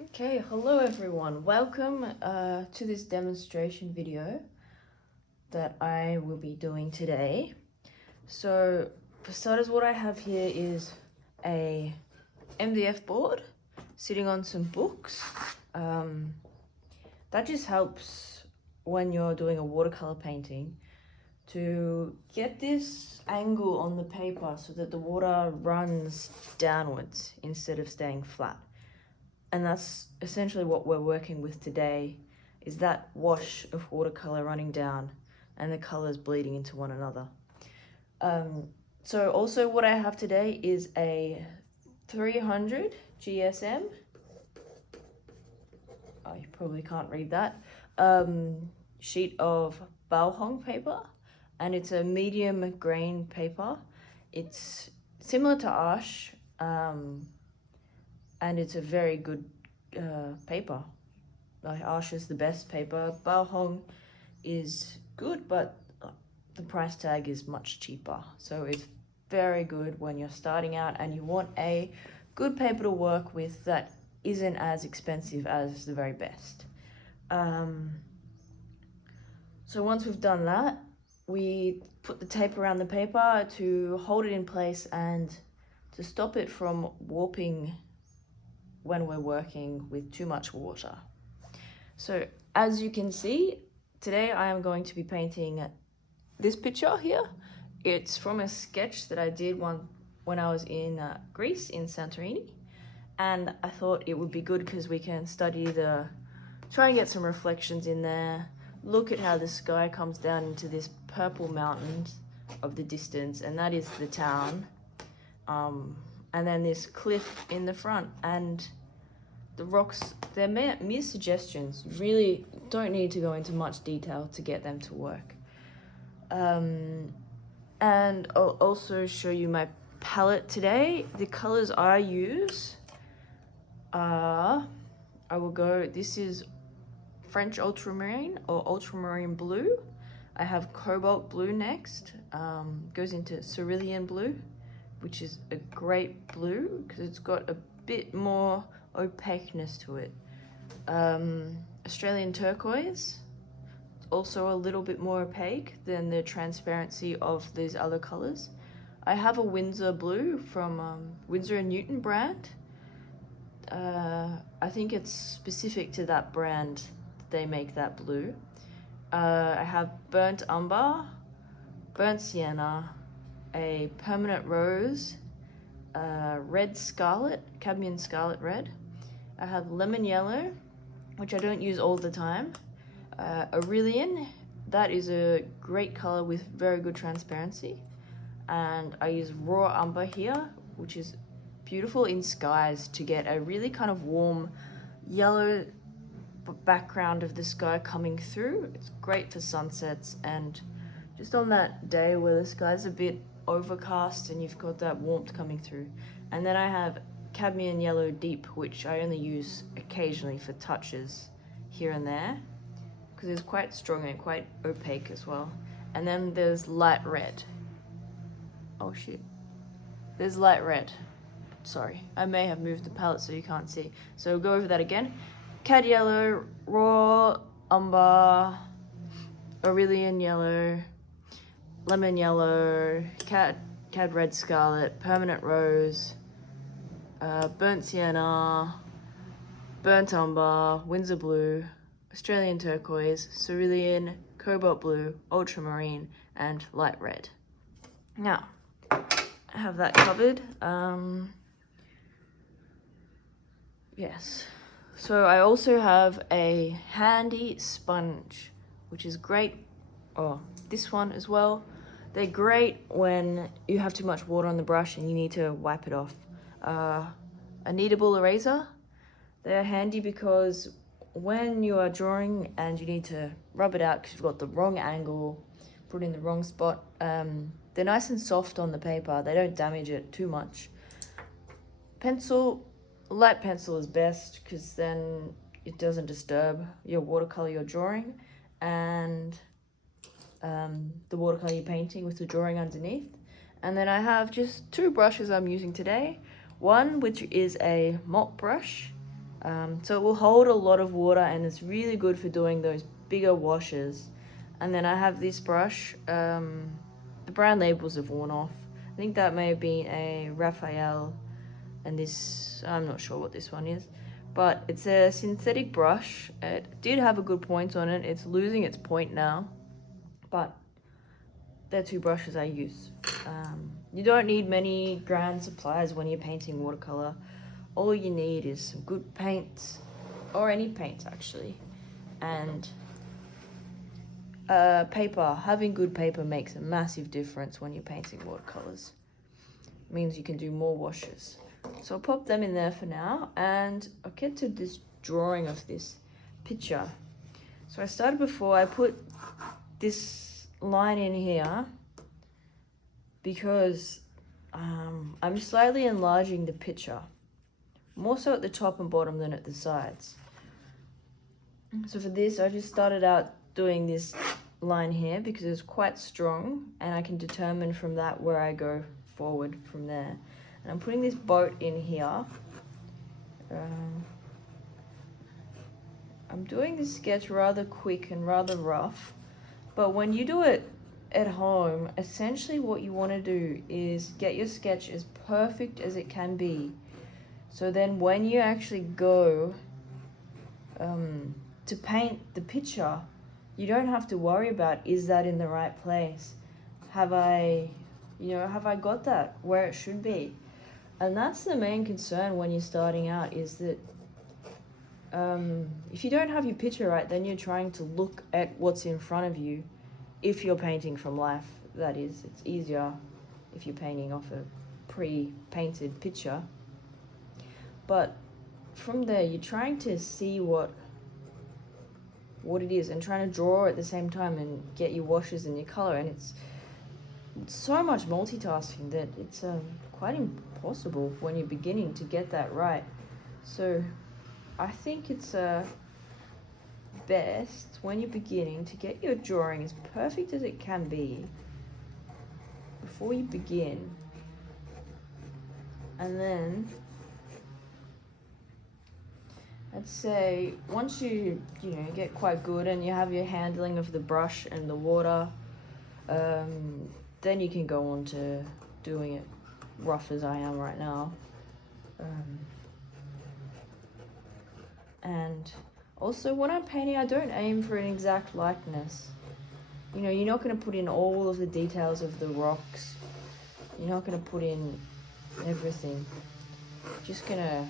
Okay, hello everyone. Welcome to this demonstration video that I will be doing today. So for starters, what I have here is a MDF board sitting on some books. That just helps when you're doing a watercolor painting to get this angle on the paper so that the water runs downwards instead of staying flat. And that's essentially what we're working with today, is that wash of watercolor running down and the colors bleeding into one another. So also what I have today is a 300 GSM. Oh, you probably can't read that. Sheet of Balhong paper, and it's a medium grain paper. It's similar to Ash, and it's a very good paper. Like Ash is the best paper. Balhong is good, but the price tag is much cheaper. So it's very good when you're starting out and you want a good paper to work with that isn't as expensive as the very best. So once we've done that, we put the tape around the paper to hold it in place and to stop it from warping when we're working with too much water. So as you can see, today I am going to be painting this picture here. It's from a sketch that I did when I was in Greece, in Santorini. And I thought it would be good because we can try and get some reflections in there. Look at how the sky comes down into this purple mountains of the distance, and that is the town. And then this cliff in the front, and the rocks, they're mere suggestions. You really don't need to go into much detail to get them to work. And I'll also show you my palette today. The colors I use are, this is French ultramarine or ultramarine blue. I have cobalt blue next, goes into cerulean blue, which is a great blue because it's got a bit more opaqueness to it. Australian turquoise, also a little bit more opaque than the transparency of these other colors. I have a Winsor blue from Winsor & Newton brand. I think it's specific to that brand that they make that blue. I have burnt umber, burnt sienna, a permanent rose, red scarlet, cadmium scarlet red. I have lemon yellow, which I don't use all the time. Aurelian, that is a great color with very good transparency. And I use raw umber here, which is beautiful in skies to get a really kind of warm yellow background of the sky coming through. It's great for sunsets and just on that day where the sky's a bit overcast and you've got that warmth coming through. And then I have cadmium yellow deep, which I only use occasionally for touches here and there because it's quite strong and quite opaque as well. And then there's light red. Oh shit. There's light red. Sorry, I may have moved the palette so you can't see. So we'll go over that again. Cad yellow, raw umber, Aurelian yellow, lemon yellow, cad red scarlet, permanent rose, burnt sienna, burnt umber, Winsor blue, Australian turquoise, cerulean, cobalt blue, ultramarine, and light red. Now, I have that covered. Yes. So I also have a handy sponge, which is great. Oh, this one as well. They're great when you have too much water on the brush and you need to wipe it off. A kneadable eraser. They're handy because when you are drawing and you need to rub it out because you've got the wrong angle, put it in the wrong spot, they're nice and soft on the paper. They don't damage it too much. Pencil, light pencil is best because then it doesn't disturb your watercolor you're drawing and the watercolor you're painting with the drawing underneath. And then I have just two brushes I'm using today. One which is a mop brush So it will hold a lot of water, and it's really good for doing those bigger washes. And then I have this brush. The brand labels have worn off. I think that may have been a Raphael, and this, I'm not sure what this one is, but it's a synthetic brush. It did have a good point on it. It's losing its point now, but they're two brushes I use. You don't need many grand supplies when you're painting watercolor. All you need is some good paints, or any paints actually, and paper. Having good paper makes a massive difference when you're painting watercolors. It means you can do more washes. So I'll pop them in there for now, and I'll get to this drawing of this picture. So I started before, I put this line in here because I'm slightly enlarging the picture, more so at the top and bottom than at the sides. So for this, I just started out doing this line here because it's quite strong, and I can determine from that where I go forward from there. And I'm putting this boat in here. I'm doing this sketch rather quick and rather rough, but when you do it at home, essentially what you want to do is get your sketch as perfect as it can be. So then when you actually go to paint the picture, you don't have to worry about, is that in the right place? Have I got that where it should be? And that's the main concern when you're starting out, is that if you don't have your picture right, then you're trying to look at what's in front of you. If you're painting from life, that is, it's easier if you're painting off a pre-painted picture. But from there, you're trying to see what it is and trying to draw at the same time and get your washes and your color. And it's so much multitasking that it's quite impossible when you're beginning to get that right. So I think it's best when you're beginning to get your drawing as perfect as it can be before you begin. And then I'd say once you get quite good and you have your handling of the brush and the water, then you can go on to doing it rough as I am right now. And also when I'm painting, I don't aim for an exact likeness. You're not going to put in all of the details of the rocks. You're not going to put in everything. Just going to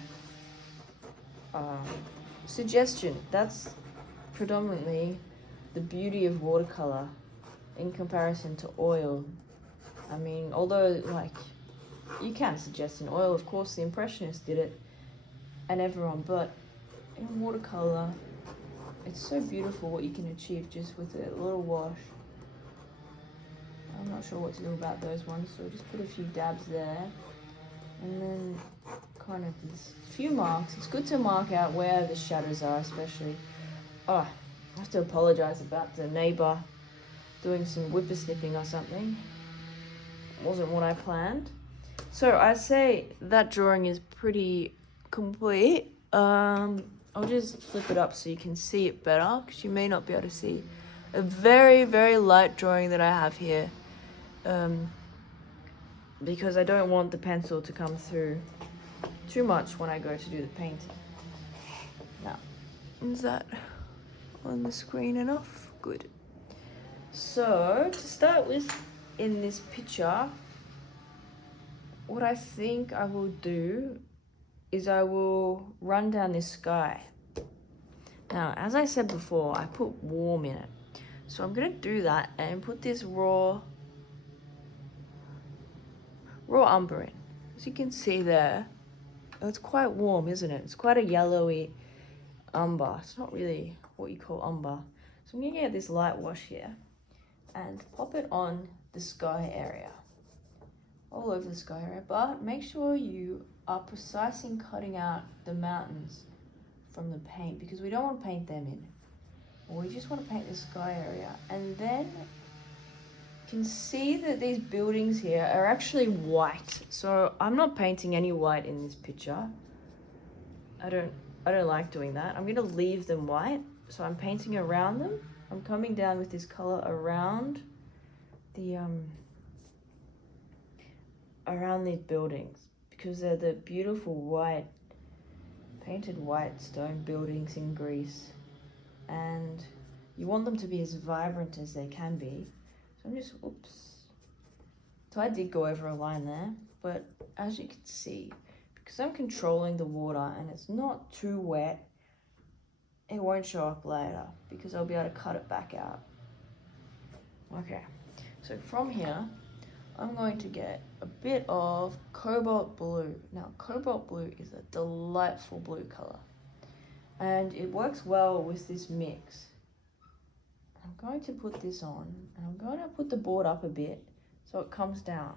suggestion. That's predominantly the beauty of watercolor in comparison to oil. I mean, although you can suggest in oil, of course the Impressionists did it and everyone, but in watercolor it's so beautiful what you can achieve just with a little wash. I'm not sure what to do about those ones, so just put a few dabs there, and then kind of these few marks. It's good to mark out where the shadows are, especially. Oh, I have to apologize about the neighbor doing some whippersnipping or something. Wasn't what I planned. So I say that drawing is pretty complete. I'll just flip it up so you can see it better, because you may not be able to see a very, very light drawing that I have here, because I don't want the pencil to come through too much when I go to do the painting. Now, is that on the screen enough? Good. So to start with, in this picture, what I think I will do is I will run down this sky. Now, as I said before, I put warm in it. So I'm gonna do that and put this raw umber in. As you can see there, it's quite warm, isn't it? It's quite a yellowy umber. It's not really what you call umber. So I'm gonna get this light wash here and pop it on the sky area, all over the sky area, but make sure you are precise in cutting out the mountains from the paint, because we don't want to paint them in. We just want to paint the sky area. And then you can see that these buildings here are actually white. So I'm not painting any white in this picture. I I don't like doing that. I'm gonna leave them white. So I'm painting around them. I'm coming down with this color around the around these buildings because they're the beautiful white, painted white stone buildings in Greece, and you want them to be as vibrant as they can be. So I'm just, oops. So I did go over a line there, but as you can see, because I'm controlling the water and it's not too wet, it won't show up later because I'll be able to cut it back out. Okay, so from here, I'm going to get a bit of cobalt blue. Now, cobalt blue is a delightful blue color, and it works well with this mix. I'm going to put this on, and I'm going to put the board up a bit so it comes down,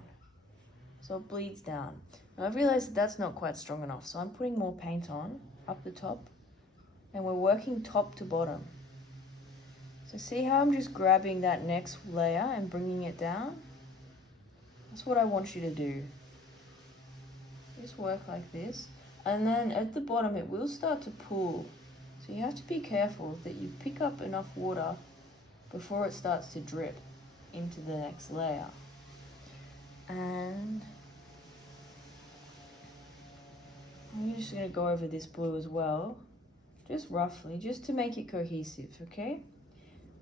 so it bleeds down. Now, I've realized that's not quite strong enough, so I'm putting more paint on up the top, and we're working top to bottom. So see how I'm just grabbing that next layer and bringing it down? That's what I want you to do. Just work like this. And then at the bottom it will start to pool. So you have to be careful that you pick up enough water before it starts to drip into the next layer. And I'm just going to go over this blue as well. Just roughly, just to make it cohesive, okay?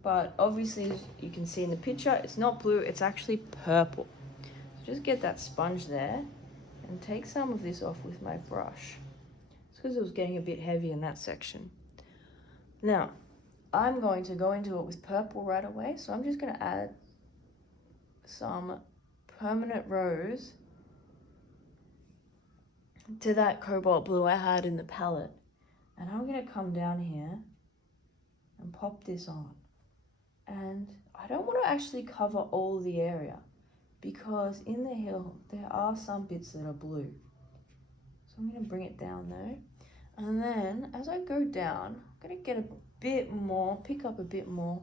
But obviously you can see in the picture, it's not blue, it's actually purple. So just get that sponge there and take some of this off with my brush. It's because it was getting a bit heavy in that section. Now, I'm going to go into it with purple right away, so I'm just going to add some permanent rose to that cobalt blue I had in the palette. And I'm going to come down here and pop this on. And I don't want to actually cover all the area because in the hill there are some bits that are blue. So I'm going to bring it down there. And then as I go down, I'm going to get a bit more, pick up a bit more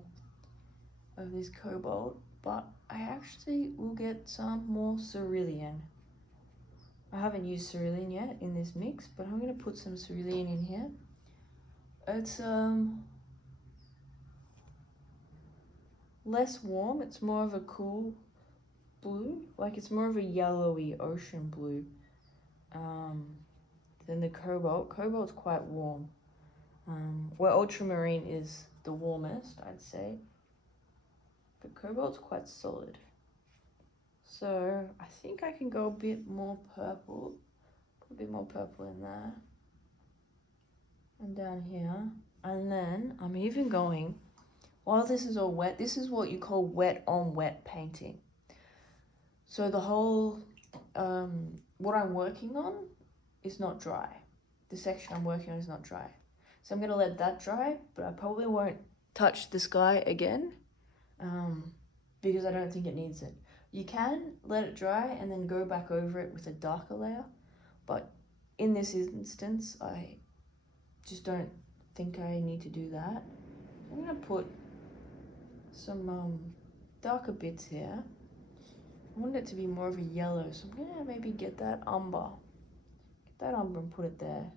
of this cobalt, but I actually will get some more cerulean. I haven't used cerulean yet in this mix, but I'm going to put some cerulean in here. It's less warm, it's more of a cool blue, like it's more of a yellowy ocean blue than the cobalt. Cobalt's quite warm, where ultramarine is the warmest, I'd say, but cobalt's quite solid. So I think I can go a bit more purple, put a bit more purple in there and down here, and then I'm even going, while this is all wet, this is what you call wet on wet painting. So the whole, what I'm working on is not dry. The section I'm working on is not dry. So I'm gonna let that dry, but I probably won't touch the sky again because I don't think it needs it. You can let it dry and then go back over it with a darker layer, but in this instance, I just don't think I need to do that. I'm gonna put some darker bits here. I want it to be more of a yellow, so I'm gonna maybe get that umber. Get that umber and put it there.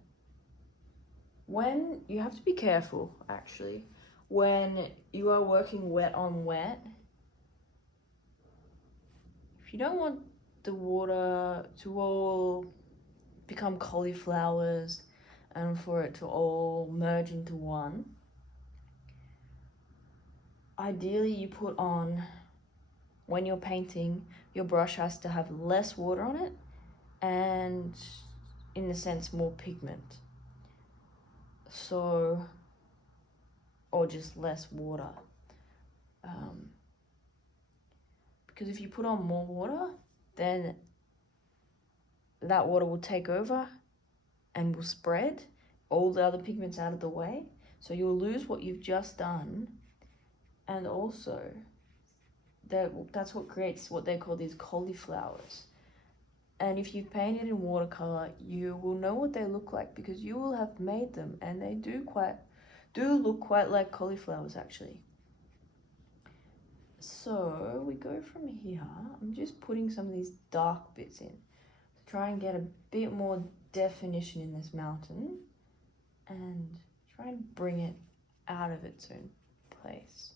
When, you have to be careful actually, when you are working wet on wet, if you don't want the water to all become cauliflowers and for it to all merge into one, ideally you put on, when you're painting, your brush has to have less water on it and, in a sense, more pigment. So, or just less water. Because if you put on more water, then that water will take over and will spread all the other pigments out of the way. So you'll lose what you've just done, and also that's what creates what they call these cauliflowers. And if you've painted in watercolor, you will know what they look like because you will have made them, and they do look quite like cauliflowers actually. So we go from here. I'm just putting some of these dark bits in to try and get a bit more definition in this mountain. And try and bring it out of its own place.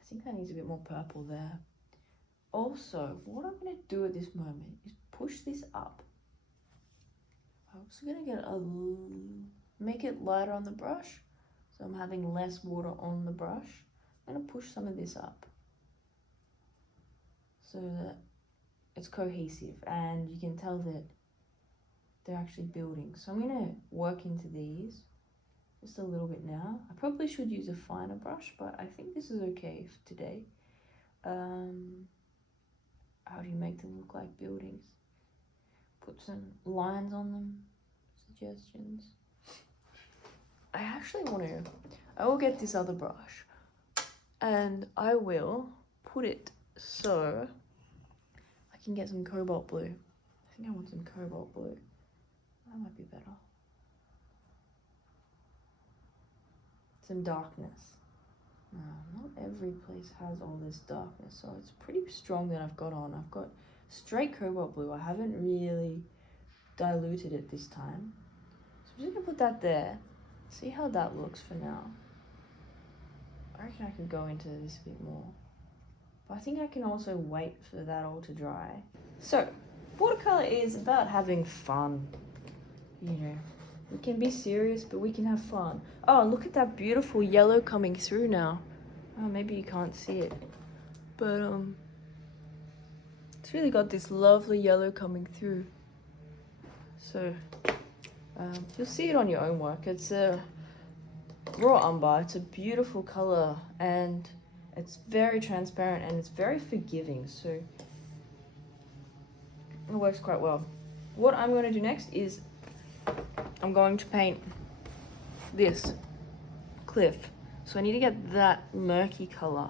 I think that needs a bit more purple there. Also, what I'm going to do at this moment is push this up. I'm also going to make it lighter on the brush, so I'm having less water on the brush. I'm going to push some of this up so that it's cohesive and you can tell that they're actually building. So I'm going to work into these just a little bit now. I probably should use a finer brush, but I think this is okay for today. How do you make them look like buildings? Put some lines on them, suggestions. I will get this other brush and I will put it so I can get some cobalt blue. I think I want some cobalt blue. That might be better. Some darkness. Not every place has all this darkness, so it's pretty strong that I've got on. I've got straight cobalt blue. I haven't really diluted it this time. So I'm just gonna put that there. See how that looks for now. I reckon I could go into this a bit more. But I think I can also wait for that all to dry. So, watercolor is about having fun. You know, we can be serious, but we can have fun. Oh, look at that beautiful yellow coming through now. Oh, maybe you can't see it. But, it's really got this lovely yellow coming through. So, you'll see it on your own work. It's a raw umber. It's a beautiful color and it's very transparent and it's very forgiving. So, it works quite well. What I'm going to do next is I'm going to paint this cliff. So I need to get that murky color,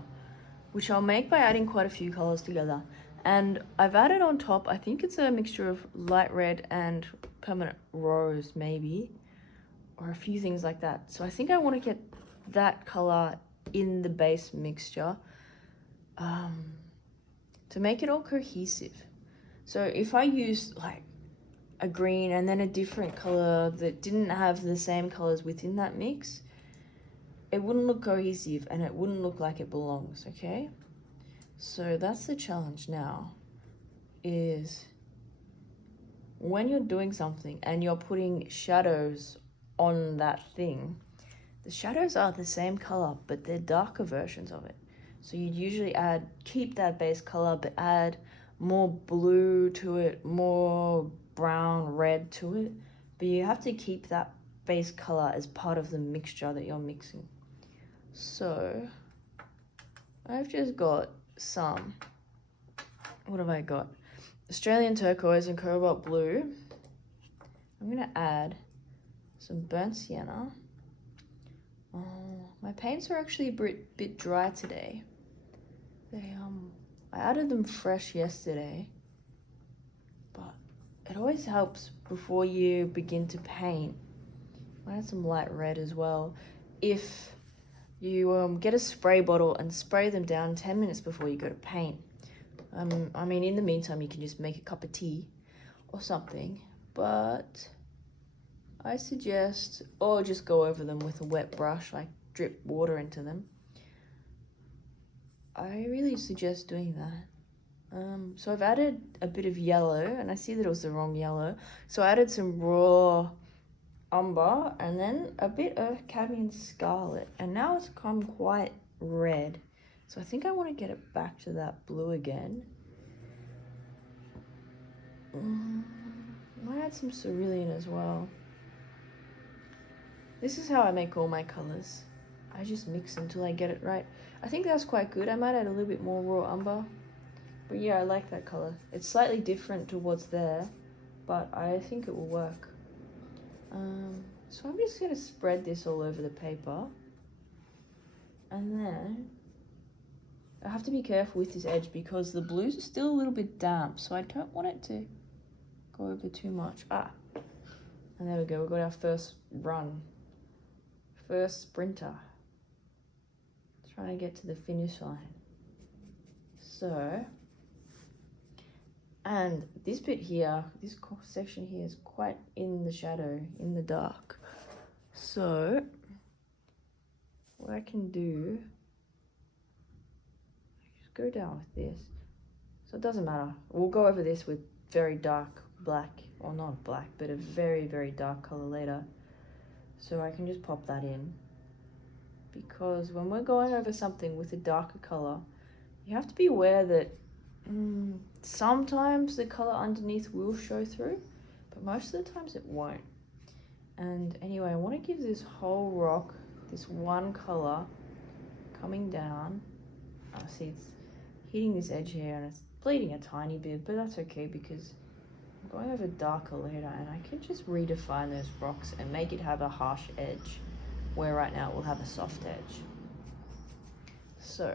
which I'll make by adding quite a few colors together. And I've added on top, I think it's a mixture of light red and permanent rose maybe, or a few things like that. So I think I want to get that color in the base mixture to make it all cohesive. So if I use like a green and then a different color that didn't have the same colors within that mix, it wouldn't look cohesive and it wouldn't look like it belongs, okay? So that's the challenge now, is when you're doing something and you're putting shadows on that thing, the shadows are the same color, but they're darker versions of it. So you'd usually keep that base color, but add more blue to it, more brown, red to it. But you have to keep that base color as part of the mixture that you're mixing. So I've just got some, what have I got? Australian turquoise and cobalt blue. I'm gonna add some burnt sienna. My paints are actually a bit dry today. I added them fresh yesterday, but it always helps before you begin to paint. I add some light red as well. If you get a spray bottle and spray them down 10 minutes before you go to paint. I mean, in the meantime, you can just make a cup of tea or something, but I suggest, or just go over them with a wet brush, like drip water into them. I really suggest doing that. So I've added a bit of yellow, and I see that it was the wrong yellow. So I added some raw umber and then a bit of cadmium scarlet, and now it's come quite red. So I think I want to get it back to that blue again. I add some cerulean as well. This is how I make all my colors. I just mix until I get it right. I think that's quite good. I might add a little bit more raw umber. But yeah, I like that color. It's slightly different to what's there, but I think it will work. So I'm just going to spread this all over the paper. And then I have to be careful with this edge because the blue's still a little bit damp, so I don't want it to go over too much. And there we go, we've got our first run. First sprinter. Trying to get to the finish line. So, and this bit here, this section here is quite in the shadow, in the dark. So what I can do, just go down with this. So it doesn't matter. We'll go over this with very dark black, or not black, but a very, very dark color later. So I can just pop that in. Because when we're going over something with a darker color, you have to be aware that sometimes the color underneath will show through, but most of the times it won't. And anyway, I want to give this whole rock this one color coming down. See, it's hitting this edge here and it's bleeding a tiny bit, but that's okay because I'm going over darker later and I can just redefine those rocks and make it have a harsh edge, where right now it will have a soft edge. So,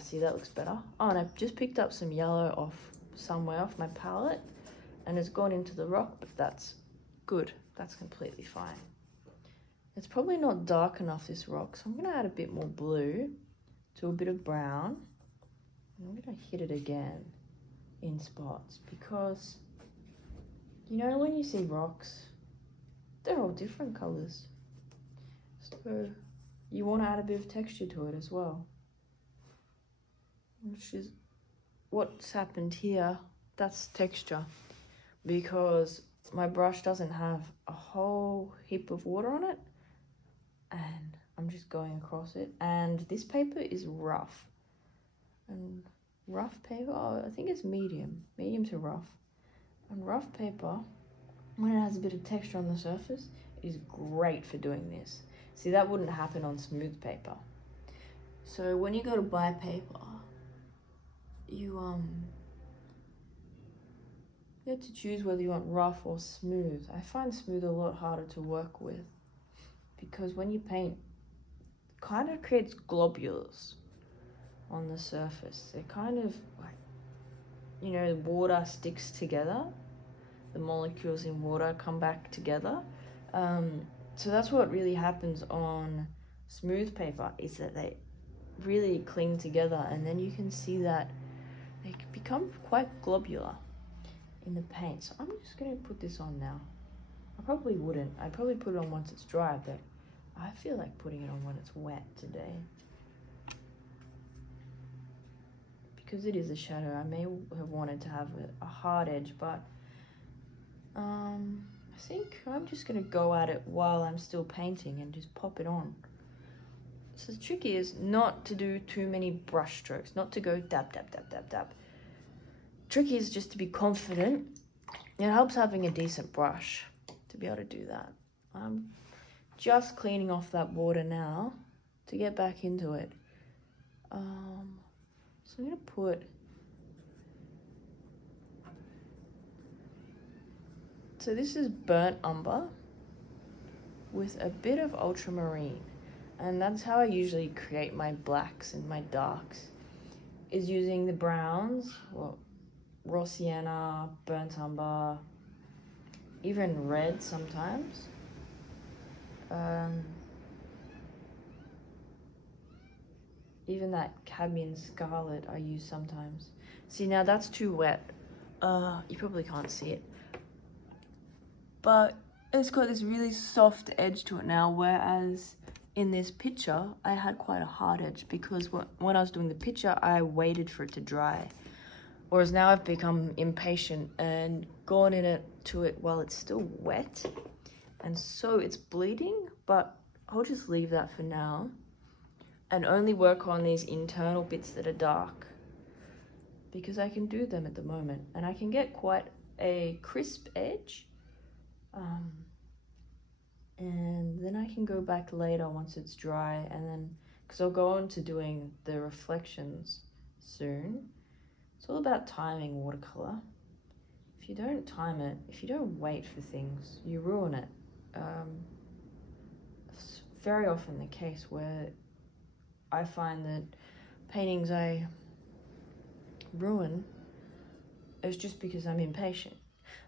see, that looks better. Oh, and I've just picked up some yellow off somewhere off my palette and it's gone into the rock, but that's good. That's completely fine. It's probably not dark enough, this rock, so I'm going to add a bit more blue to a bit of brown. And I'm going to hit it again in spots because, you know, when you see rocks, they're all different colors. So you want to add a bit of texture to it as well, which is what's happened here. That's texture because my brush doesn't have a whole heap of water on it and I'm just going across it. And this paper is rough, and rough paper, I think it's medium to rough. And rough paper, when it has a bit of texture on the surface, is great for doing this. See, that wouldn't happen on smooth paper. So when you go to buy paper, you have to choose whether you want rough or smooth. I find smooth a lot harder to work with because when you paint, it kind of creates globules on the surface. It kind of like, you know, the water sticks together. The molecules in water come back together. So that's what really happens on smooth paper, is that they really cling together and then you can see that they become quite globular in the paint. So I'm just going to put this on now. I probably wouldn't. I'd probably put it on once it's dry, but I feel like putting it on when it's wet today. Because it is a shadow, I may have wanted to have a hard edge, but I think I'm just going to go at it while I'm still painting and just pop it on. So the trick is not to do too many brush strokes, not to go dab, dab, dab, dab, dab. Trick is just to be confident. It helps having a decent brush to be able to do that. I'm just cleaning off that water now to get back into it. So I'm going to put... So this is burnt umber with a bit of ultramarine. And that's how I usually create my blacks and my darks, is using the browns, well, raw sienna, burnt umber, even red sometimes. Even that cadmium scarlet I use sometimes. See, now that's too wet. You probably can't see it. But it's got this really soft edge to it now, whereas in this picture, I had quite a hard edge because when I was doing the picture, I waited for it to dry. Whereas now I've become impatient and gone to it while it's still wet. And so it's bleeding, but I'll just leave that for now and only work on these internal bits that are dark because I can do them at the moment and I can get quite a crisp edge. And then I can go back later once it's dry, and then because I'll go on to doing the reflections soon. It's all about timing watercolor. If you don't time it, if you don't wait for things, you ruin it. It's very often the case where I find that paintings I ruin is just because I'm impatient.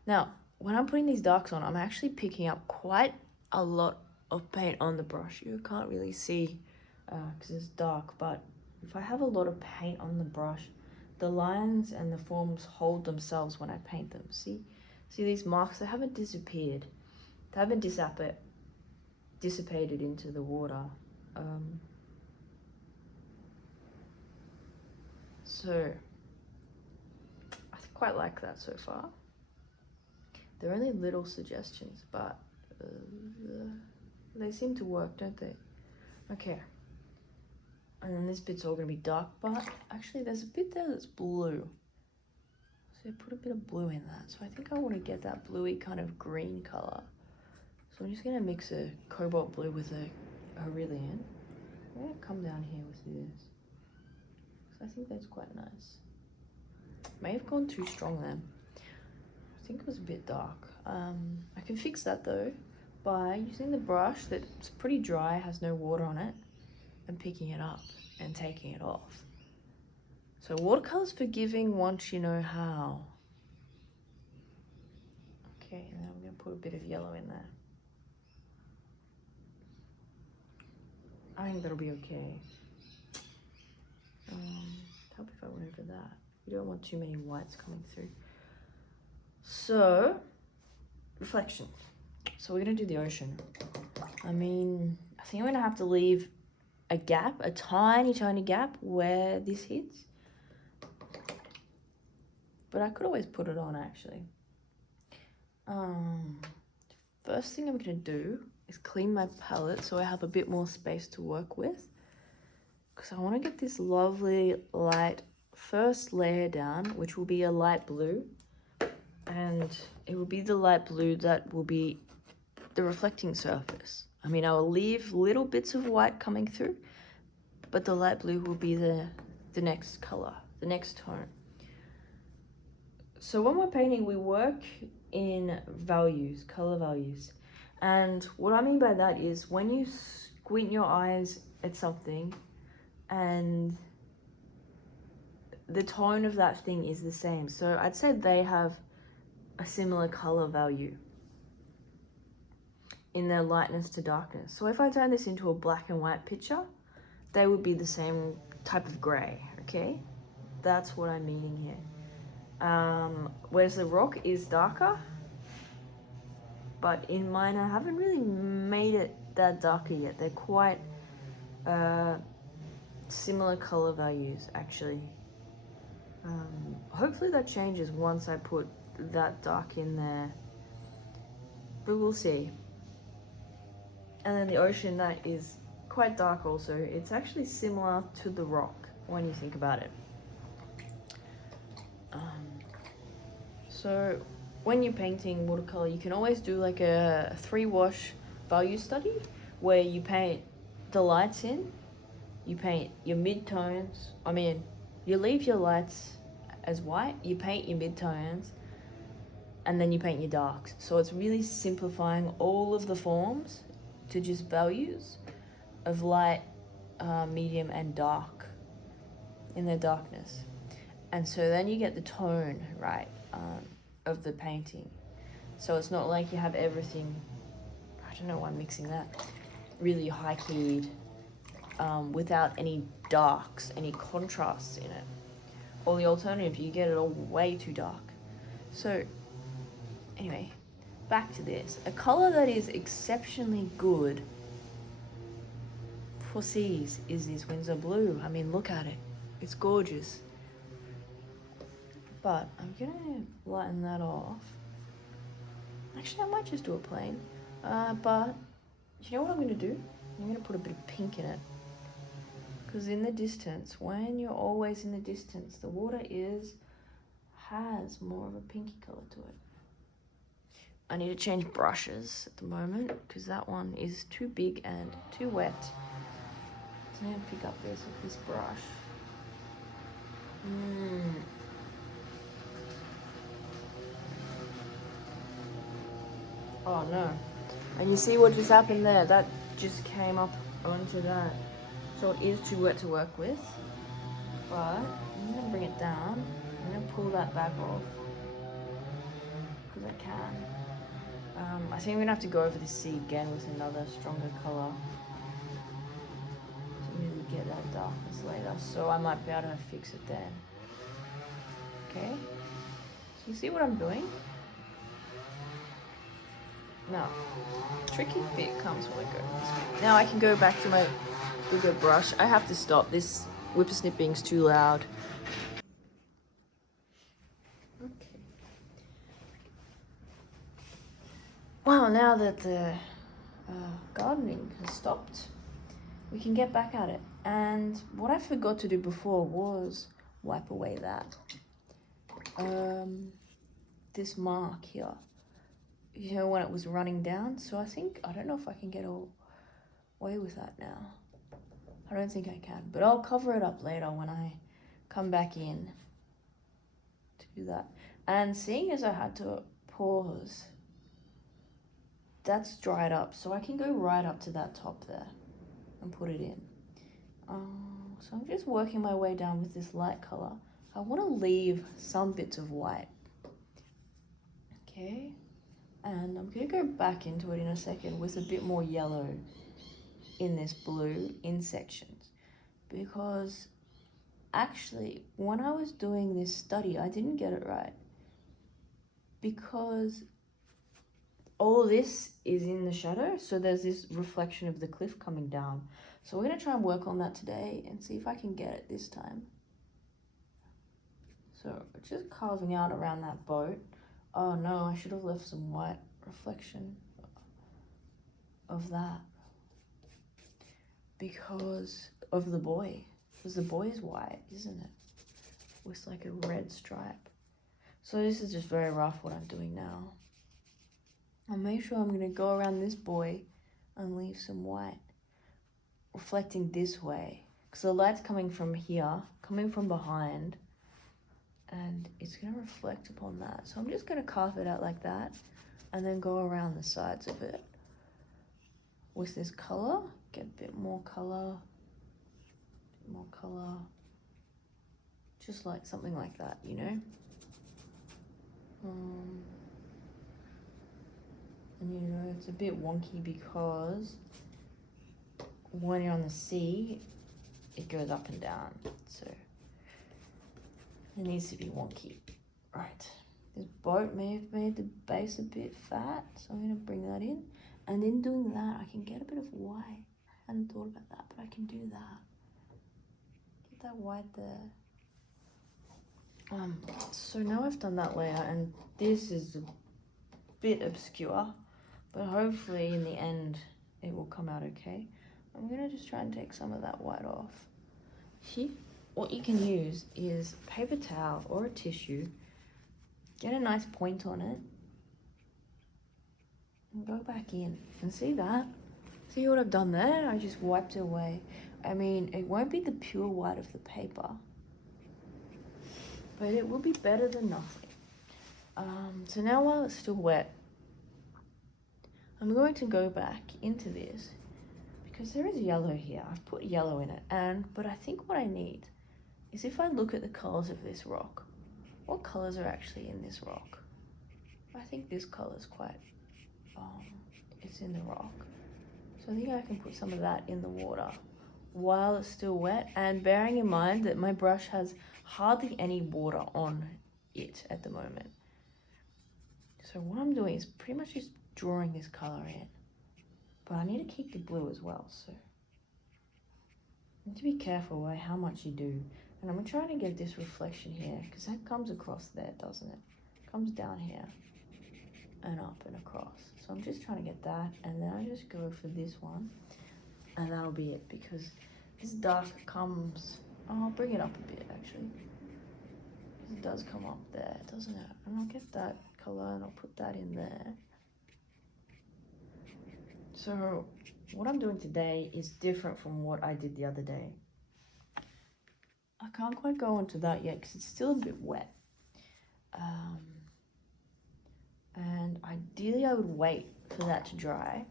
Now, when I'm putting these darks on, I'm actually picking up quite a lot of paint on the brush. You can't really see because it's dark, but if I have a lot of paint on the brush, the lines and the forms hold themselves when I paint them. See these marks? They haven't disappeared. They haven't disappeared. dissipated into the water. So I quite like that so far. They're only little suggestions, but they seem to work, don't they? Okay. And then this bit's all gonna be dark, but actually there's a bit there that's blue. So I put a bit of blue in that. So I think I want to get that bluey kind of green color. So I'm just gonna mix a cobalt blue with a Aurelian. I'm gonna come down here with this. So I think that's quite nice. May have gone too strong then. I think it was a bit dark. I can fix that though by using the brush that's pretty dry, has no water on it, and picking it up and taking it off. So watercolor's forgiving once you know how. Okay, and then I'm gonna put a bit of yellow in there. I think that'll be okay. Help if I went over that. You don't want too many whites coming through. So, reflection. So we're gonna do the ocean. I mean, I think I'm gonna have to leave a gap, a tiny, tiny gap where this hits. But I could always put it on actually. First thing I'm gonna do is clean my palette so I have a bit more space to work with. Because I wanna get this lovely light first layer down, which will be a light blue. And it will be the light blue that will be the reflecting surface. I mean, I will leave little bits of white coming through, but the light blue will be the next color, the next tone. So when we're painting, we work in values, color values. And what I mean by that is when you squint your eyes at something and the tone of that thing is the same. So I'd say they have a similar color value in their lightness to darkness. So if I turn this into a black and white picture, they would be the same type of gray, okay? That's what I'm meaning here. Whereas the rock is darker, but in mine I haven't really made it that darker yet. They're quite similar color values actually. Hopefully that changes once I put that dark in there, but we'll see. And then the ocean, that is quite dark also. It's actually similar to the rock when you think about it. So when you're painting watercolor, you can always do like a 3-wash value study where you paint the lights in, you paint your mid-tones, you leave your lights as white, you paint your mid-tones, and then you paint your darks. So it's really simplifying all of the forms to just values of light, medium, and dark in their darkness. And so then you get the tone, right, of the painting. So it's not like you have everything, I don't know why I'm mixing that, really high-keyed, without any darks, any contrasts in it. Or the alternative, you get it all way too dark. So anyway, back to this. A color that is exceptionally good for seas is this Winsor blue. I mean, look at it. It's gorgeous. But I'm gonna lighten that off. Actually, I might just do a plain. But you know what I'm gonna do? I'm gonna put a bit of pink in it. Because in the distance, when you're always in the distance, the water has more of a pinky color to it. I need to change brushes at the moment because that one is too big and too wet. So I'm gonna pick up this with this brush. Oh no. And you see what just happened there? That just came up onto that. So it is too wet to work with. But I'm gonna bring it down. I'm gonna pull that back off. Because I can. I think I'm gonna have to go over the sea again with another stronger color to really get that darkness later. So I might be able to fix it then. Okay? So you see what I'm doing? Now, tricky bit comes when I go this way. Now I can go back to my bigger brush. I have to stop. This whippersnipping's too loud. Okay. Well, now that the gardening has stopped, we can get back at it. And what I forgot to do before was wipe away that this mark here, you know, when it was running down. So I don't know if I can get away with that now. I don't think I can, but I'll cover it up later when I come back in to do that. And seeing as I had to pause, that's dried up, so I can go right up to that top there and put it in. So I'm just working my way down with this light color. I want to leave some bits of white. Okay, and I'm going to go back into it in a second with a bit more yellow in this blue in sections, because actually when I was doing this study I didn't get it right, because all this is in the shadow, so there's this reflection of the cliff coming down. So we're going to try and work on that today and see if I can get it this time. So just carving out around that boat. Oh no, I should have left some white reflection of that because of the buoy. Because the buoy is white, isn't it? With like a red stripe. So this is just very rough what I'm doing now. I'll make sure I'm going to go around this buoy and leave some white reflecting this way, because the light's coming from here, coming from behind, and it's going to reflect upon that. So I'm just going to carve it out like that and then go around the sides of it with this color, get a bit more color, just like something like that, you know. And you know, it's a bit wonky because when you're on the sea, it goes up and down, so it needs to be wonky. Right, this boat may have made the base a bit fat, so I'm going to bring that in, and in doing that I can get a bit of white. I hadn't thought about that, but I can do that. Get that white there. So now I've done that layer, and this is a bit obscure, but hopefully in the end it will come out okay. I'm gonna just try and take some of that white off. See, what you can use is a paper towel or a tissue, get a nice point on it, and go back in. And see that? See what I've done there? I just wiped it away. I mean, it won't be the pure white of the paper, but it will be better than nothing. So now while it's still wet, I'm going to go back into this because there is yellow here. I've put yellow in it, but I think what I need is, if I look at the colors of this rock, what colors are actually in this rock? I think this color is quite, it's in the rock. So I think I can put some of that in the water while it's still wet, and bearing in mind that my brush has hardly any water on it at the moment. So what I'm doing is pretty much just drawing this color in, but I need to keep the blue as well, so you need to be careful with how much you do. And I'm trying to get this reflection here, because that comes across there, doesn't it? Comes down here and up and across. So I'm just trying to get that, and then I just go for this one, and that'll be it, because this dark comes, I'll bring it up a bit actually. It does come up there, doesn't it? And I'll get that color and I'll put that in there. So what I'm doing today is different from what I did the other day. I can't quite go into that yet because it's still a bit wet. And ideally I would wait for that to dry.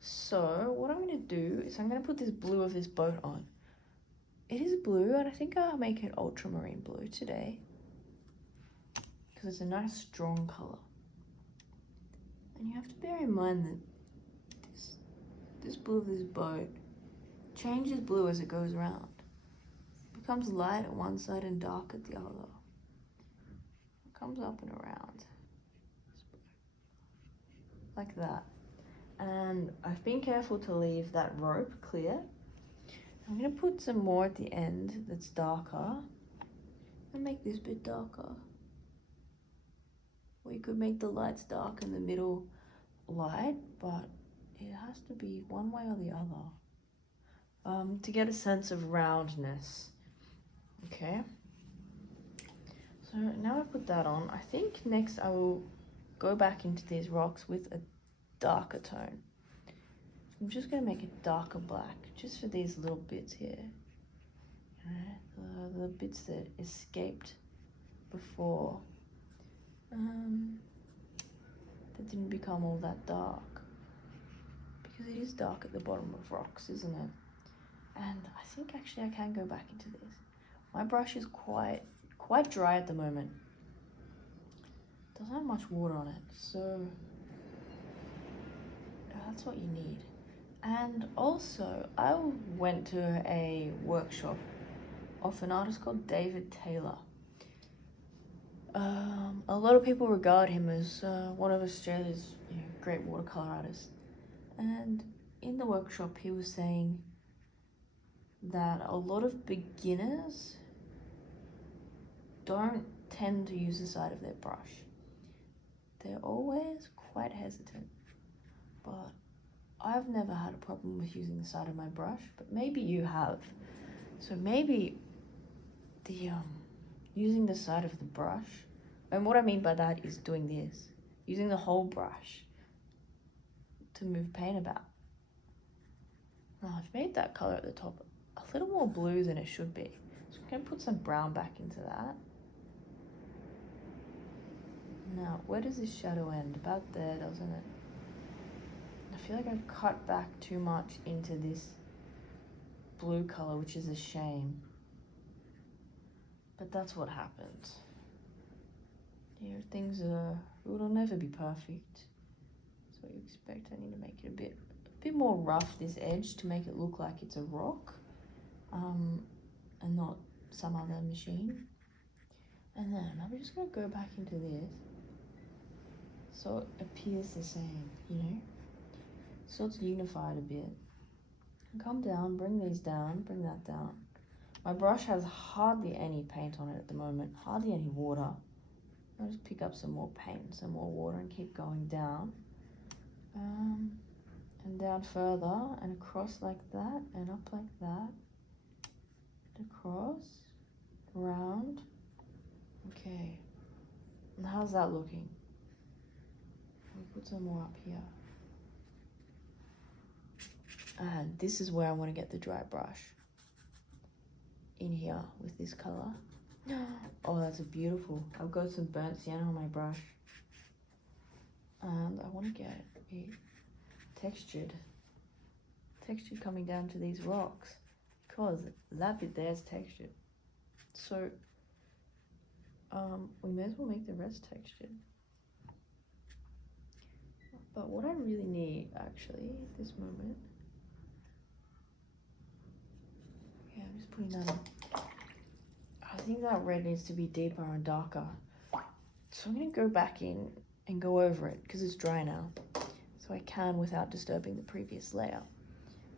So what I'm going to do is I'm going to put this blue of this boat on. It is blue, and I think I'll make it ultramarine blue today, because it's a nice strong color. And you have to bear in mind that this blue of this boat changes blue as it goes around. It becomes light at one side and dark at the other. It comes up and around. like that. And I've been careful to leave that rope clear. I'm gonna put some more at the end that's darker and make this bit darker. Or you could make the lights dark and the middle light, but it has to be one way or the other to get a sense of roundness. Okay, so now I put that on. I think next I will go back into these rocks with a darker tone. I'm just going to make it darker black, just for these little bits here. Right? The bits that escaped before. That didn't become all that dark. Because it is dark at the bottom of rocks, isn't it? And I think actually I can go back into this. My brush is quite dry at the moment. Doesn't have much water on it, so that's what you need. And also, I went to a workshop of an artist called David Taylor. A lot of people regard him as one of Australia's great watercolour artists. And in the workshop, he was saying that a lot of beginners don't tend to use the side of their brush. They're always quite hesitant, but I've never had a problem with using the side of my brush, but maybe you have. So maybe the using the side of the brush, and what I mean by that is doing this, using the whole brush to move paint about. Now I've made that color at the top a little more blue than it should be. So I'm going to put some brown back into that. Now, where does this shadow end? About there, doesn't it? I feel like I've cut back too much into this blue color, which is a shame. But that's what happens. Things it'll never be perfect. That's what you expect. I need to make it a bit more rough, this edge, to make it look like it's a rock, and not some other machine. And then I'm just gonna go back into this, so it appears the same, so it's unified a bit. And come down, bring these down, bring that down. My brush has hardly any paint on it at the moment, hardly any water. I'll just pick up some more paint, some more water, and keep going down. And down further, and across like that, and up like that, and across, around. Okay, and how's that looking? We'll put some more up here. And this is where I want to get the dry brush. In here with this color. Oh, that's a beautiful. I've got some burnt sienna on my brush. And I want to get it textured coming down to these rocks, because that bit there is textured. So we may as well make the rest textured. But what I really need actually at this moment, I'm just putting that on. I think that red needs to be deeper and darker. So I'm going to go back in and go over it because it's dry now. So I can without disturbing the previous layer.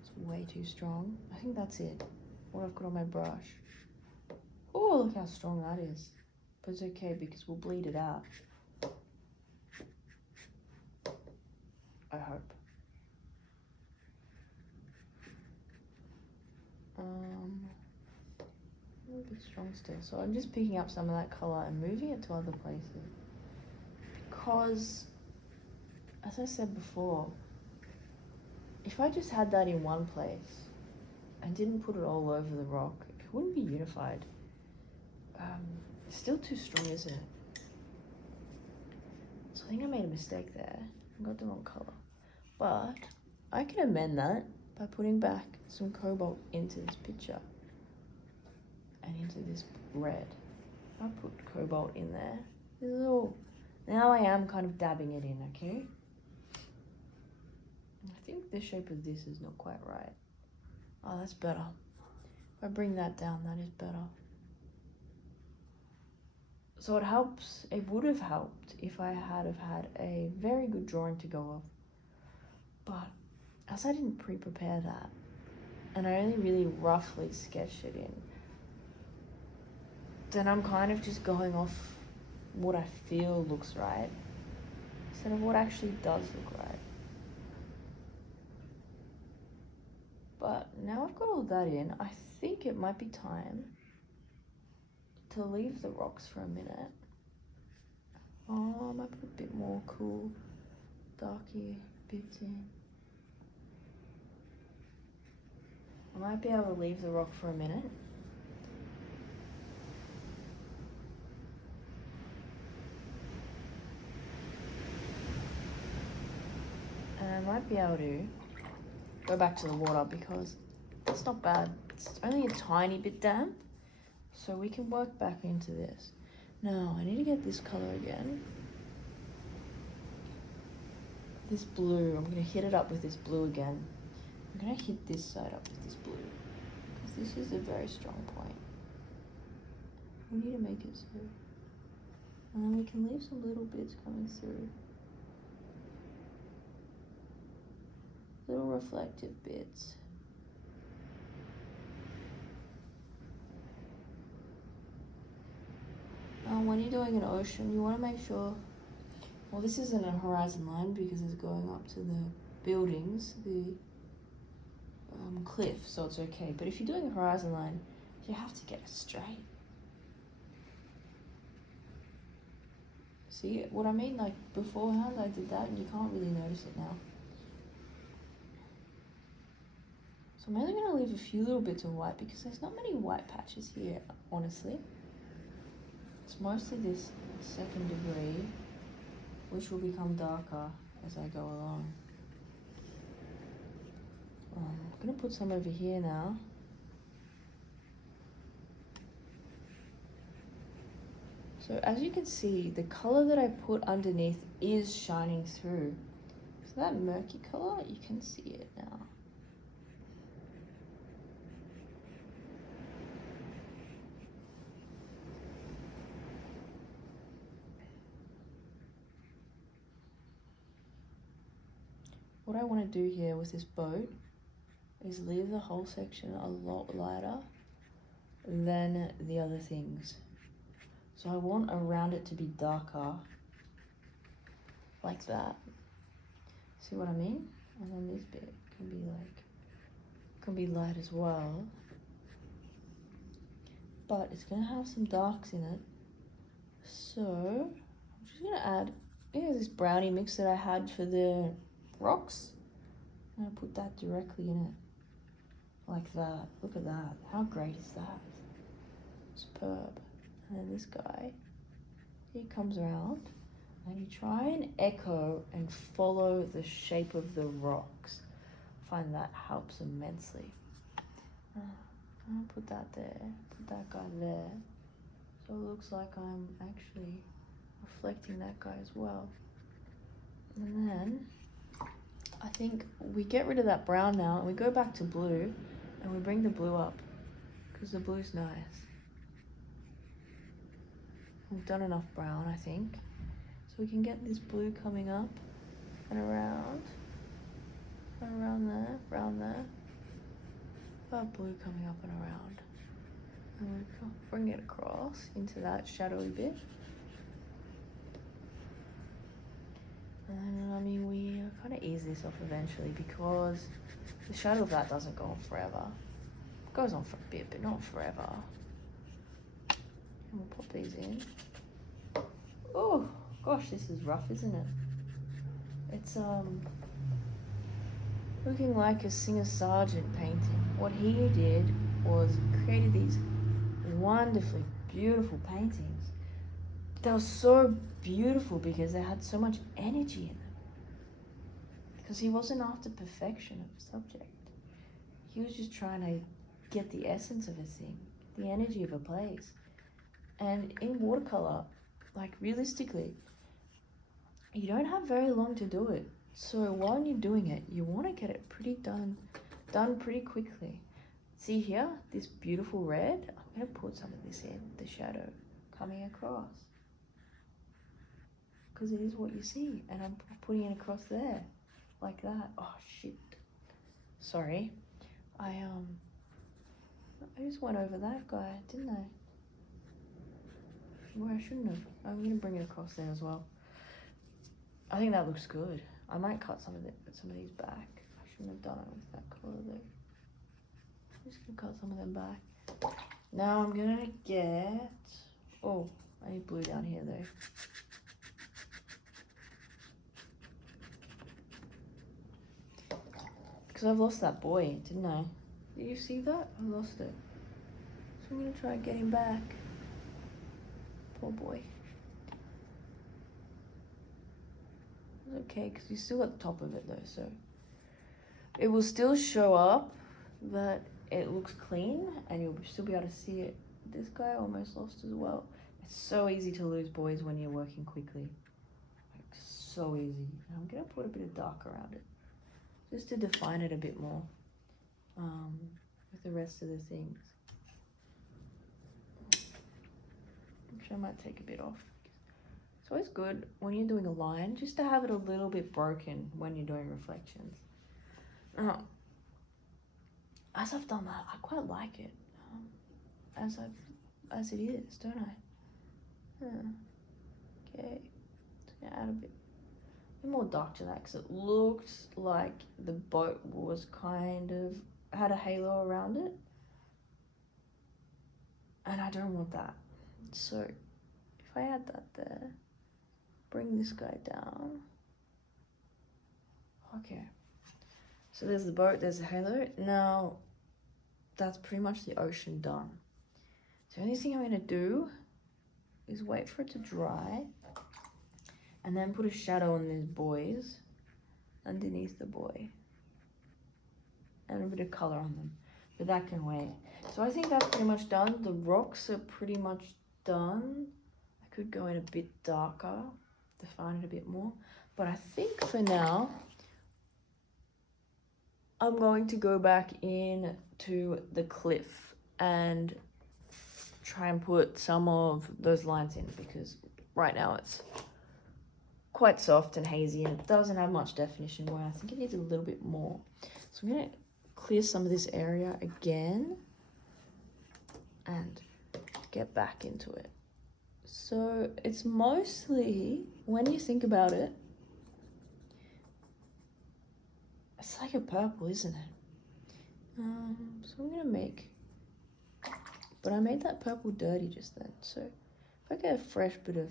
It's way too strong. I think that's it. What I've got on my brush. Oh, look how strong that is. But it's okay because we'll bleed it out. I hope. A little bit strong still. So I'm just picking up some of that color and moving it to other places. Because, as I said before, if I just had that in one place and didn't put it all over the rock, it wouldn't be unified. It's still too strong, isn't it? So I think I made a mistake there. I got the wrong color. But I can amend that by putting back some cobalt into this picture and into this red. I put cobalt in there. This is all. Now I am kind of dabbing it in, okay? I think the shape of this is not quite right. Oh, that's better. If I bring that down, that is better. So it helps, it would have helped if I had have had a very good drawing to go off. But as I didn't pre-prepare that, and I only really roughly sketched it in, then I'm kind of just going off what I feel looks right instead of what actually does look right. But now I've got all that in, I think it might be time to leave the rocks for a minute. Oh, I might put a bit more cool, darky bits in. I might be able to leave the rock for a minute. And I might be able to go back to the water because it's not bad. It's only a tiny bit damp, so we can work back into this. Now, I need to get this color again. This blue, I'm gonna hit it up with this blue again. I'm gonna hit this side up with this blue because this is a very strong point. We need to make it so. And then we can leave some little bits coming through. Little reflective bits. When you're doing an ocean, you want to make sure, well, this isn't a horizon line because it's going up to the buildings, the cliff, so it's okay. But if you're doing a horizon line, you have to get it straight. See what I mean? Like beforehand I did that and you can't really notice it now. So I'm only going to leave a few little bits of white because there's not many white patches here, honestly. It's mostly this second degree, which will become darker as I go along. I'm going to put some over here now. So as you can see, the color that I put underneath is shining through. So that murky color, you can see it now. What I want to do here with this boat is leave the whole section a lot lighter than the other things. So I want around it to be darker, like that. See what I mean? And then this bit can be light as well. But it's gonna have some darks in it. So I'm just gonna add, this brownie mix that I had for the rocks. I'm gonna put that directly in it. Like that. Look at that. How great is that? Superb. And then this guy, he comes around and you try and echo and follow the shape of the rocks. I find that helps immensely. I'll put that there, put that guy there. So it looks like I'm actually reflecting that guy as well. And then I think we get rid of that brown now and we go back to blue and we bring the blue up because the blue's nice. We've done enough brown, I think. So we can get this blue coming up and around there. That blue coming up and around. And we'll bring it across into that shadowy bit. And I mean, we kind of ease this off eventually because the shadow of that doesn't go on forever. It goes on for a bit, but not forever. And we'll pop these in. Oh gosh, this is rough, isn't it? It's looking like a Singer Sargent painting. What he did was created these wonderfully beautiful paintings. They were so beautiful because they had so much energy in them. Because he wasn't after perfection of a subject. He was just trying to get the essence of a thing, the energy of a place. And in watercolor, like realistically, you don't have very long to do it. So while you're doing it, you want to get it pretty done pretty quickly. See here, this beautiful red, I'm going to put some of this in, the shadow coming across. because it is what you see, and I'm putting it across there, like that. Oh shit! Sorry, I just went over that guy, didn't I? Well, I shouldn't have. I'm gonna bring it across there as well. I think that looks good. I might cut some of these back. I shouldn't have done it with that colour though. I'm just gonna cut some of them back. Now I'm gonna get. Oh, I need blue down here though. Because I've lost that boy, didn't I? Did you see that? I lost it. So I'm gonna try and get him back. Poor boy. It's okay, because you still got the top of it though, so it will still show up that it looks clean, and you'll still be able to see it. This guy almost lost as well. It's so easy to lose boys when you're working quickly. Like, so easy. And I'm gonna put a bit of dark around it, just to define it a bit more with the rest of the things. Which I might take a bit off. It's always good when you're doing a line just to have it a little bit broken when you're doing reflections. As I've done that, I quite like it as it is, don't I? Okay, so I'm gonna add a bit more dark to that because it looked like the boat was kind of had a halo around it, and I don't want that. So if I add that there, bring this guy down. Okay, so there's the boat, there's the halo. Now that's pretty much the ocean done. So the only thing I'm gonna do is wait for it to dry and then put a shadow on these boys underneath the boy and a bit of color on them, but that can wait. So I think that's pretty much done. The rocks are pretty much done. I could go in a bit darker, define it a bit more, but I think for now I'm going to go back in to the cliff and try and put some of those lines in, because right now it's quite soft and hazy and it doesn't have much definition, where I think it needs a little bit more. So I'm going to clear some of this area again and get back into it. So it's mostly, when you think about it, it's like a purple, isn't it? So I'm going to make, but I made that purple dirty just then. So if I get a fresh bit of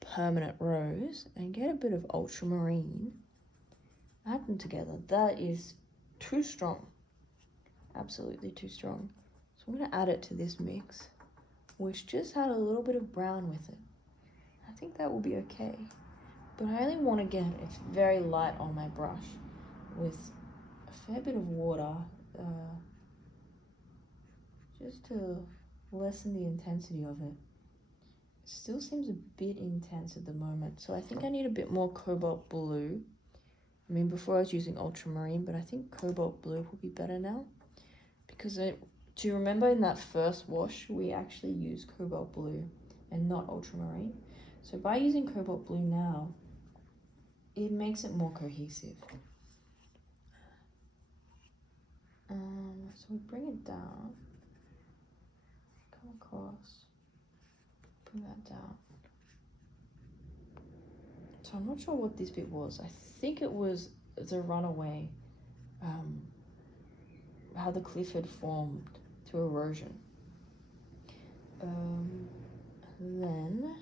permanent rose and get a bit of ultramarine, add them together, that is too strong. Absolutely too strong. So I'm going to add it to this mix, which just had a little bit of brown with it. I think that will be okay. But I only want to get it very light on my brush with a fair bit of water, just to lessen the intensity of it. It still seems a bit intense at the moment, so I think I need a bit more cobalt blue. I mean, before I was using ultramarine, but I think cobalt blue will be better now, because do you remember in that first wash we actually used cobalt blue and not ultramarine? So by using cobalt blue now, it makes it more cohesive. So we bring it down, come across, bring that down. So I'm not sure what this bit was. I think it was the runaway, how the cliff had formed through erosion. Then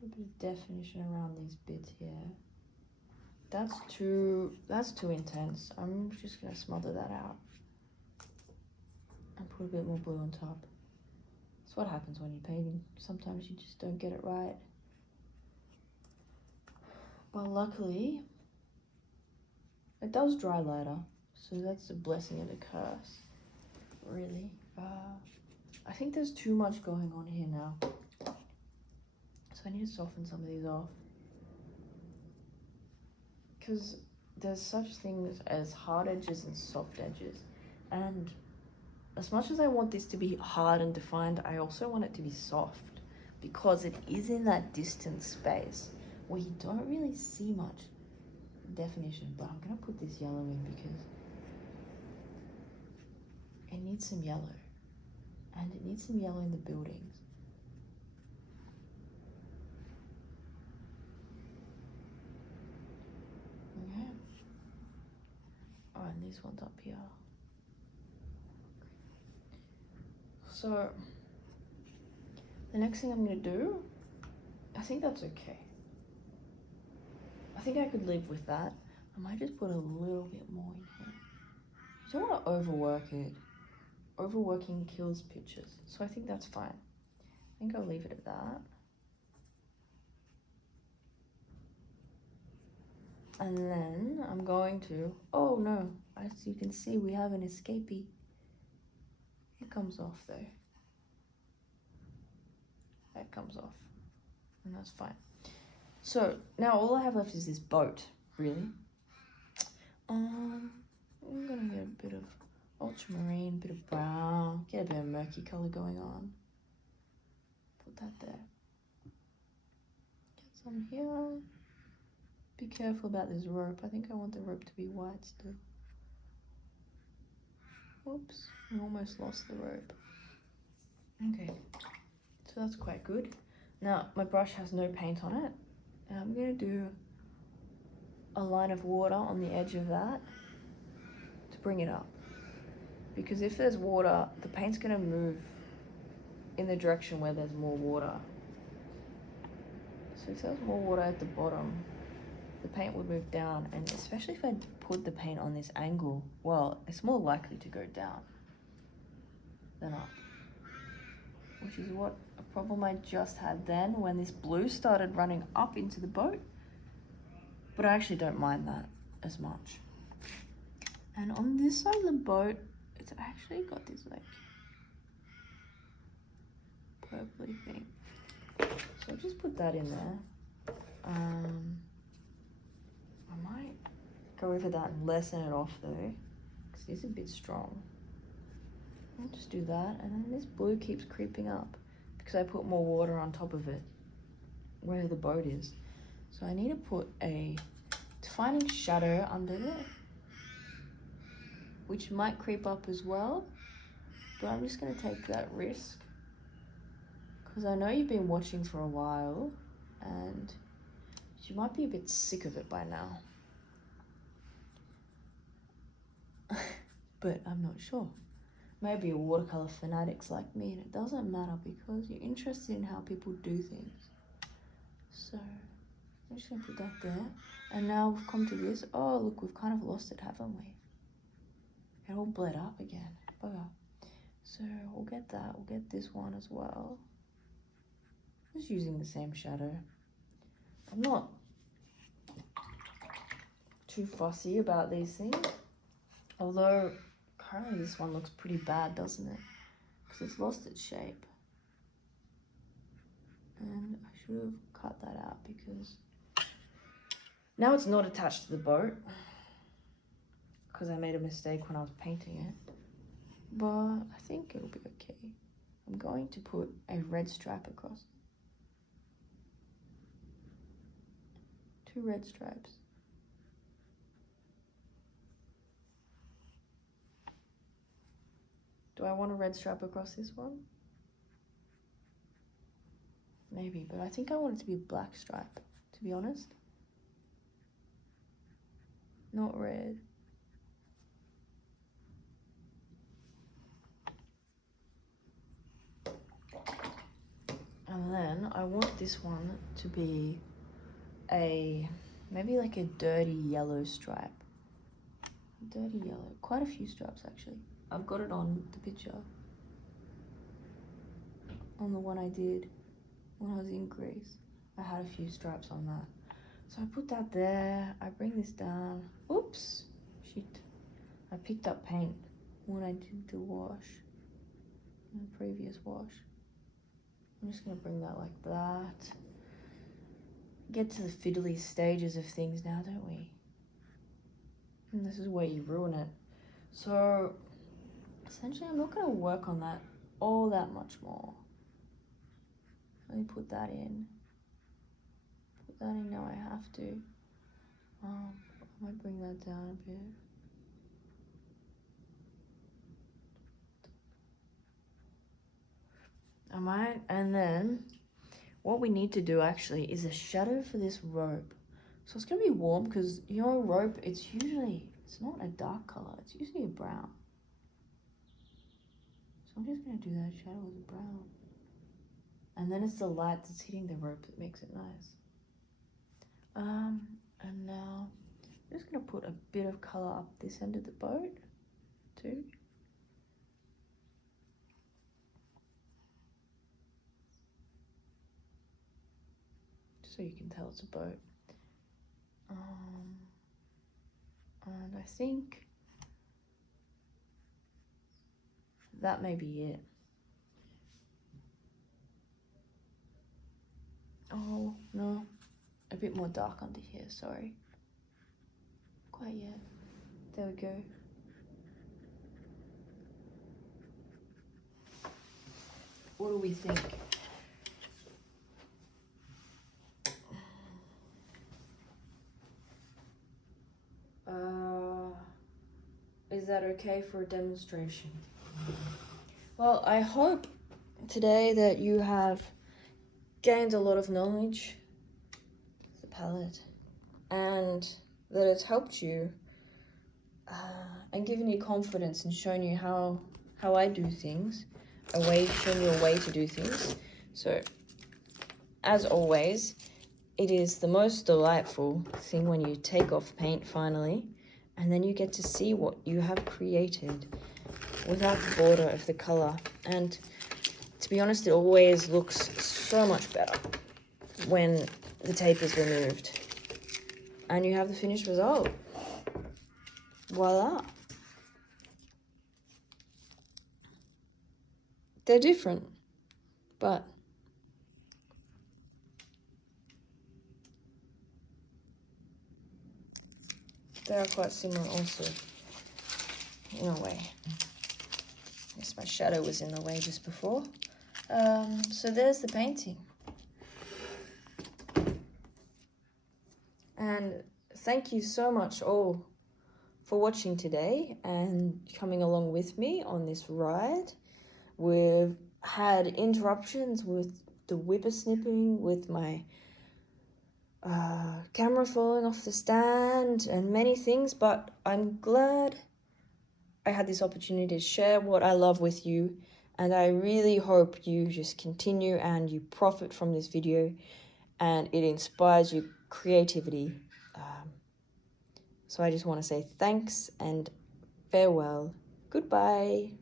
put a bit of definition around these bits here. That's too intense. I'm just gonna smother that out and put a bit more blue on top. That's what happens when you're painting. Sometimes you just don't get it right. But luckily, it does dry later, so that's a blessing and a curse, really. I think there's too much going on here now, so I need to soften some of these off, because there's such things as hard edges and soft edges, and as much as I want this to be hard and defined, I also want it to be soft because it is in that distant space where you don't really see much definition. But I'm gonna put this yellow in because it needs some yellow, and it needs some yellow in the buildings. Okay. Oh, and this one's up here. So the next thing I'm gonna do, I think that's okay. I think I could live with that. I might just put a little bit more in here. You don't want to overwork it. Overworking kills pictures, so I think that's fine. I think I'll leave it at that. And then I'm going to, oh no, as you can see, we have an escapee. It comes off though. That comes off, and that's fine. So now all I have left is this boat, really. I'm gonna get a bit of ultramarine, bit of brown, get a bit of murky color going on. Put that there. Get some here. Be careful about this rope. I think I want the rope to be white still. Oops, I almost lost the rope. Okay, so that's quite good. Now, my brush has no paint on it, and I'm gonna do a line of water on the edge of that to bring it up. Because if there's water, the paint's gonna move in the direction where there's more water. So if there's more water at the bottom, the paint would move down, and especially if I put the paint on this angle, well, it's more likely to go down than up. Which is what a problem I just had then when this blue started running up into the boat. But I actually don't mind that as much. And on this side of the boat, it's actually got this like purpley thing. So I'll just put that in there. I might go over that and lessen it off though, because it's a bit strong. I'll just do that, and then this blue keeps creeping up because I put more water on top of it where the boat is. So I need to put a defining shadow under it, which might creep up as well, but I'm just gonna take that risk because I know you've been watching for a while and you might be a bit sick of it by now. But I'm not sure. Maybe you're watercolor fanatics like me, and it doesn't matter because you're interested in how people do things. So I'm just gonna put that there. And now we've come to this. Oh, look, we've kind of lost it, haven't we? It all bled up again. Bugger. So we'll get that. We'll get this one as well. Just using the same shadow. I'm not too fussy about these things. Although currently this one looks pretty bad, doesn't it? Because it's lost its shape. And I should have cut that out because now it's not attached to the boat because I made a mistake when I was painting it. But I think it'll be okay. I'm going to put a red stripe across. 2 red stripes. Do I want a red stripe across this one? Maybe, but I think I want it to be a black stripe, to be honest. Not red. And then I want this one to be maybe like a dirty yellow stripe. Dirty yellow, quite a few stripes actually. I've got it on the picture. On the one I did when I was in Greece. I had a few stripes on that. So I put that there, I bring this down. Oops, shit. I picked up paint when I did the wash, in the previous wash. I'm just gonna bring that like that. Get to the fiddly stages of things now, don't we? And this is where you ruin it. So essentially I'm not going to work on that all that much more. Let me put that in. Put that in now, I have to. I might bring that down a bit. I might, and then what we need to do actually is a shadow for this rope. So it's gonna be warm because your rope, it's not a dark color, it's usually a brown. So I'm just gonna do that shadow with a brown. And then it's the light that's hitting the rope that makes it nice. And now I'm just gonna put a bit of color up this end of the boat too. So you can tell it's a boat. And I think that may be it. Oh, no, a bit more dark under here, sorry. Quite yet. There we go. What do we think? Is that okay for a demonstration? Well, I hope today that you have gained a lot of knowledge, the palette, and that it's helped you and given you confidence and shown you how I do things, shown you a way to do things. So, as always, it is the most delightful thing when you take off paint finally, and then you get to see what you have created without the border of the color. And to be honest, it always looks so much better when the tape is removed and you have the finished result. Voila. They're different, but they are quite similar also, in a way. Yes, my shadow was in the way just before. So there's the painting. And thank you so much all for watching today and coming along with me on this ride. We've had interruptions with the whippersnipping, with my camera falling off the stand and many things, but I'm glad I had this opportunity to share what I love with you, and I really hope you just continue and you profit from this video and it inspires your creativity. So I just want to say thanks and farewell. Goodbye.